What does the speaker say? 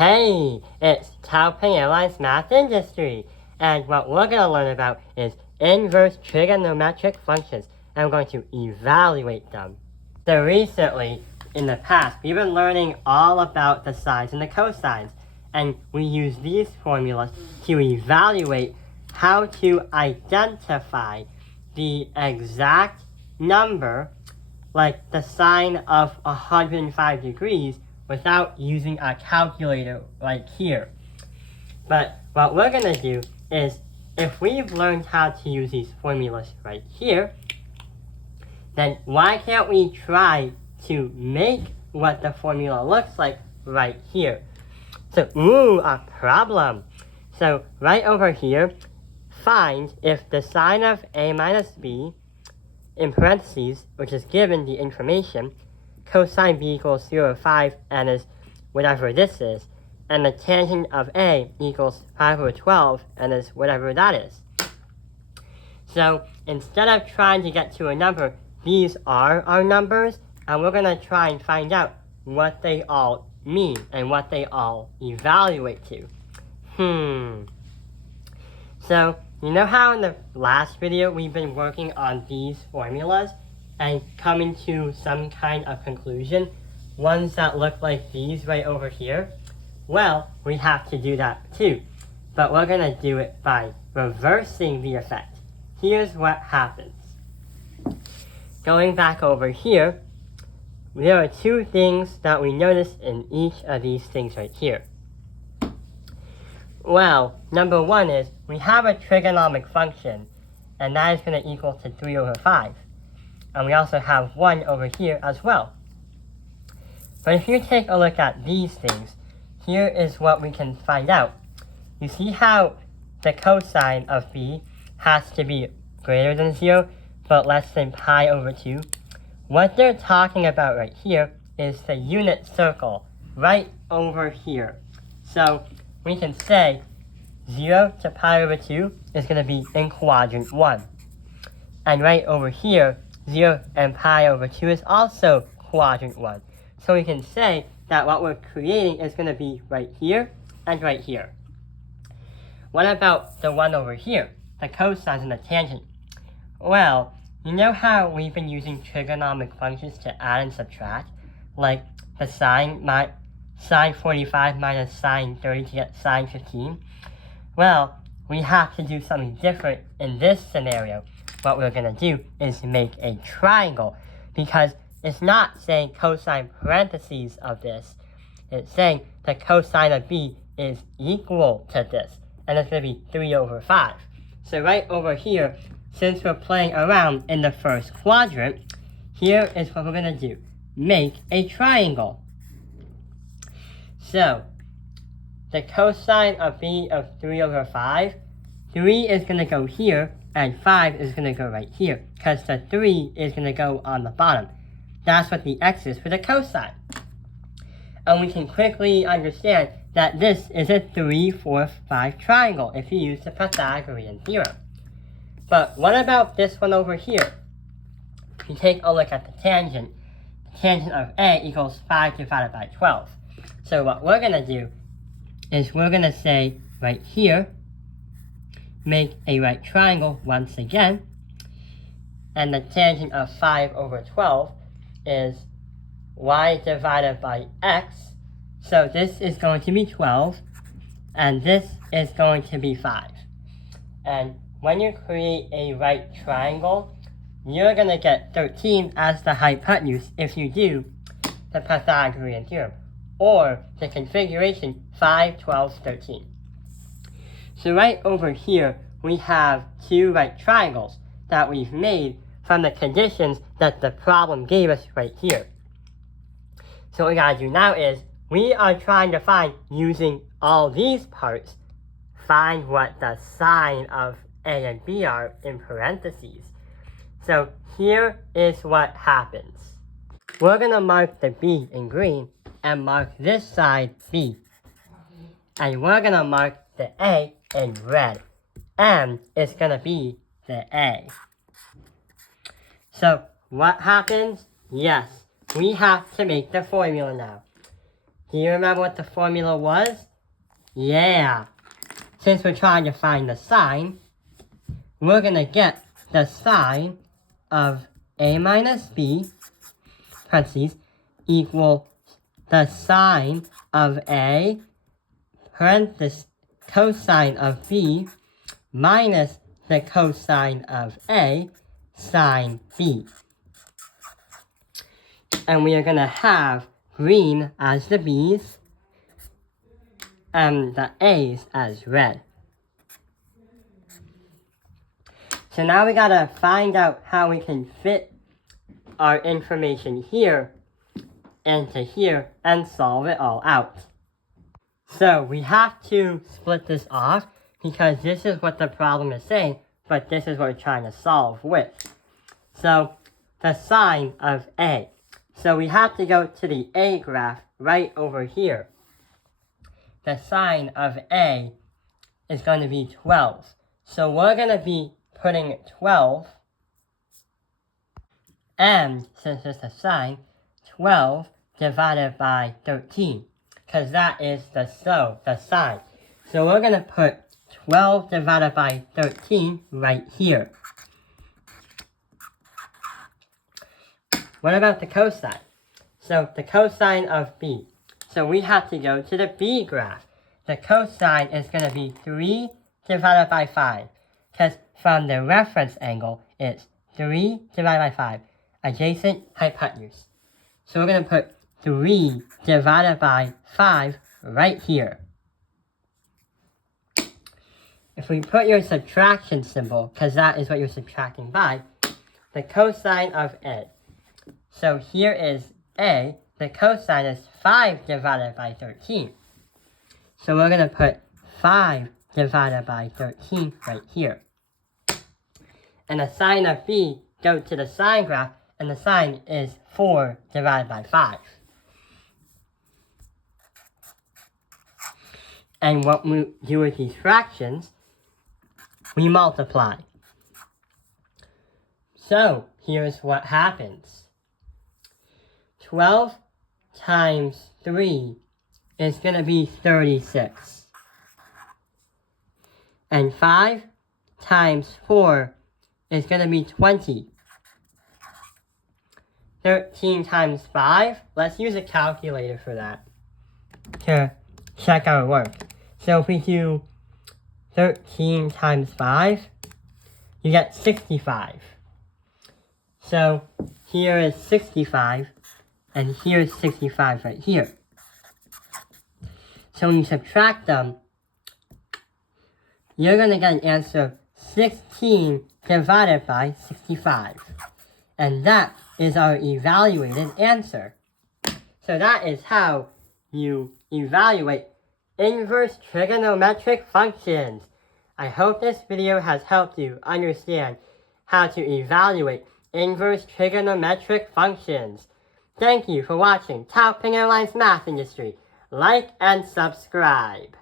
Hey, it's Taoping Airlines Math Industry, and what we're going to learn about is inverse trigonometric functions, and we're going to evaluate them. So recently, in the past, we've been learning all about the sines and the cosines, and we use these formulas to evaluate how to identify the exact number, like the sine of 105 degrees, without using a calculator like here. But what we're going to do is, if we've learned how to use these formulas right here, then why can't we try to make what the formula looks like right here? So, a problem. So right over here, find if the sine of a minus b, in parentheses, which is given the information, cosine b equals 0/5 and is whatever this is, and the tangent of a equals 5/12 and is whatever that is. So instead of trying to get to a number, these are our numbers, and we're going to try and find out what they all mean and what they all evaluate to. So, you know how in the last video we've been working on these formulas and coming to some kind of conclusion, ones that look like these right over here? Well, we have to do that too, but we're going to do it by reversing the effect. Here's what happens. Going back over here, there are two things that we notice in each of these things right here. Well, number one is we have a trigonometric function, and that is going to equal to 3/5. And we also have 1 over here as well. But if you take a look at these things, here is what we can find out. You see how the cosine of b has to be greater than 0, but less than pi/2? What they're talking about right here is the unit circle right over here. So we can say 0 to pi/2 is going to be in quadrant 1. And right over here, 0 and pi/2 is also quadrant 1. So we can say that what we're creating is going to be right here and right here. What about the one over here, the cosines and the tangent? Well, you know how we've been using trigonometric functions to add and subtract? Like the sine 45 minus sine 30 to get sine 15? Well, we have to do something different in this scenario. What we're going to do is make a triangle, because it's not saying cosine parentheses of this. It's saying the cosine of b is equal to this, and it's going to be 3/5. So right over here, since we're playing around in the first quadrant, here is what we're going to do. Make a triangle. So, the cosine of b of 3/5, 3 is going to go here, and 5 is going to go right here, because the 3 is going to go on the bottom. That's what the x is for the cosine. And we can quickly understand that this is a 3, 4, 5 triangle if you use the Pythagorean theorem. But what about this one over here? If you take a look at the tangent of a equals 5 divided by 12. So what we're going to do is we're going to say right here, make a right triangle once again, and the tangent of 5/12 is y divided by x. So this is going to be 12, and this is going to be 5. And when you create a right triangle, you're going to get 13 as the hypotenuse if you do the Pythagorean theorem, or the configuration 5, 12, 13. So right over here, we have two right triangles that we've made from the conditions that the problem gave us right here. So what we gotta do now is, we are trying to find, using all these parts, find what the sine of a and b are in parentheses. So here is what happens. We're gonna mark the b in green, and mark this side b. And we're going to mark the a in red. And it's going to be the a. So what happens? Yes, we have to make the formula now. Do you remember what the formula was? Yeah. Since we're trying to find the sine, we're going to get the sine of a minus b, parentheses, equal the sine of a, parentheses, cosine of b, minus the cosine of a, sine b. And we are going to have green as the b's, and the a's as red. So now we gotta find out how we can fit our information here into here and solve it all out. So we have to split this off because this is what the problem is saying, but this is what we're trying to solve with. So the sine of a. So we have to go to the a graph right over here. The sine of a is going to be 12. So we're going to be putting 12, and since it's a sine, 12 divided by 13, because that is the sine. So we're going to put 12 divided by 13 right here. What about the cosine? So the cosine of b. So we have to go to the b graph. The cosine is going to be 3 divided by 5, because from the reference angle, it's 3 divided by 5, adjacent hypotenuse. So we're going to put 3 divided by 5 right here. If we put your subtraction symbol, because that is what you're subtracting by, the cosine of a. So here is a, the cosine is 5 divided by 13. So we're going to put 5 divided by 13 right here. And the sine of b, go to the sine graph, and the sine is 4 divided by 5. And what we do with these fractions, we multiply. So here's what happens. 12 times 3 is going to be 36. And 5 times 4 is going to be 20. 13 times 5, let's use a calculator for that to check our work. So if we do 13 times 5, you get 65. So here is 65, and here is 65 right here. So when you subtract them, you're going to get an answer of 16 divided by 65. And that is our evaluated answer. So that is how you evaluate inverse trigonometric functions. I hope this video has helped you understand how to evaluate inverse trigonometric functions. Thank you for watching Taoping Airlines Math Industry. Like and subscribe.